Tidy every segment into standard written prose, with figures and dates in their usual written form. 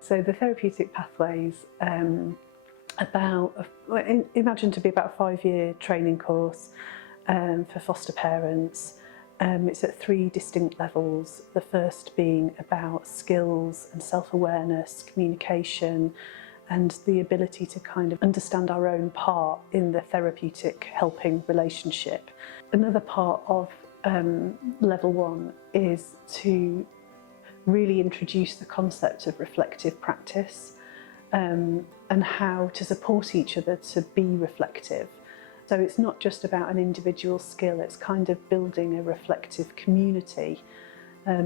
So the therapeutic pathways, imagine to be about a 5-year training course for foster parents. It's at 3 distinct levels, the first being about skills and self-awareness, communication, and the ability to kind of understand our own part in the therapeutic helping relationship. Another part of level 1 is to really introduce the concept of reflective practice and how to support each other to be reflective. So it's not just about an individual skill, it's kind of building a reflective community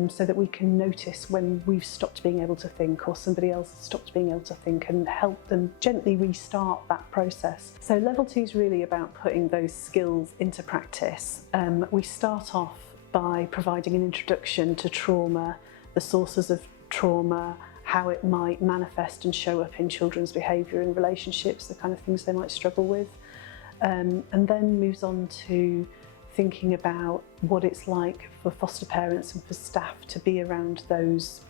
so that we can notice when we've stopped being able to think or somebody else has stopped being able to think and help them gently restart that process. So level 2 is really about putting those skills into practice. We start off by providing an introduction to trauma, the sources of trauma, how it might manifest and show up in children's behaviour and relationships, the kind of things they might struggle with. And then moves on to thinking about what it's like for foster parents and for staff to be around those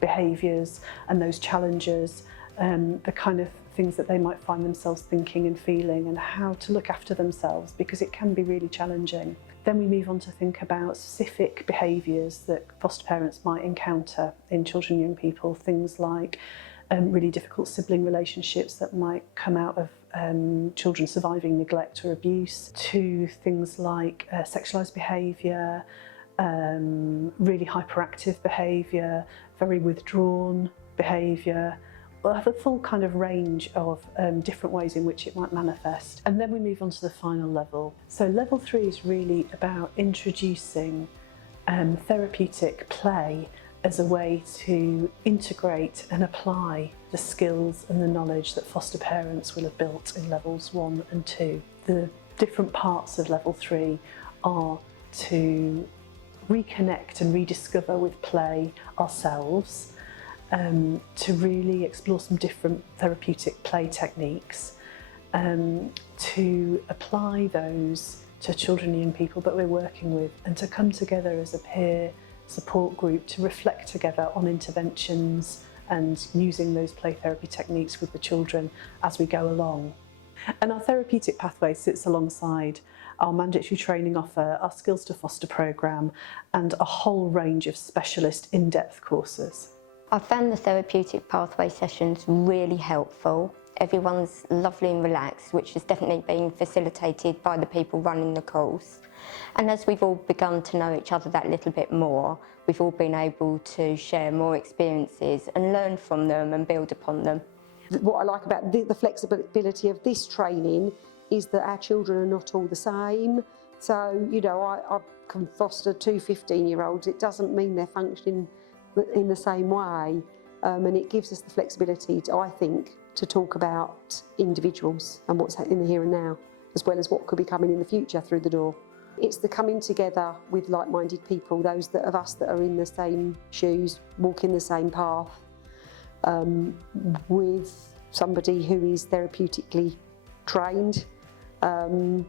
behaviours and those challenges, the kind of things that they might find themselves thinking and feeling, and how to look after themselves, because it can be really challenging. Then we move on to think about specific behaviours that foster parents might encounter in children and young people, things like really difficult sibling relationships that might come out of children surviving neglect or abuse, to things like sexualised behaviour, really hyperactive behaviour, very withdrawn behaviour. We'll have a full kind of range of different ways in which it might manifest. And then we move on to the final level. So level 3 is really about introducing therapeutic play as a way to integrate and apply the skills and the knowledge that foster parents will have built in levels 1 and 2. The different parts of level 3 are to reconnect and rediscover with play ourselves, to really explore some different therapeutic play techniques, to apply those to children and young people that we're working with, and to come together as a peer support group to reflect together on interventions and using those play therapy techniques with the children as we go along. And our therapeutic pathway sits alongside our mandatory training offer, our Skills to Foster programme, and a whole range of specialist in-depth courses. I found the therapeutic pathway sessions really helpful. Everyone's lovely and relaxed, which has definitely been facilitated by the people running the course. And as we've all begun to know each other that little bit more, we've all been able to share more experiences and learn from them and build upon them. What I like about the flexibility of this training is that our children are not all the same. So, you know, I can foster 2 15-year-olds. It doesn't mean they're functioning in the same way. And it gives us the flexibility, I think, to talk about individuals and what's in the here and now, as well as what could be coming in the future through the door. It's the coming together with like-minded people, those of us that are in the same shoes, walking the same path, with somebody who is therapeutically trained. The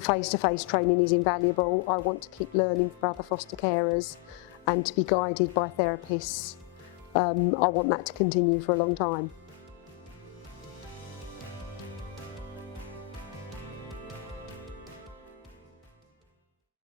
face-to-face training is invaluable. I want to keep learning from other foster carers and to be guided by therapists. I want that to continue for a long time.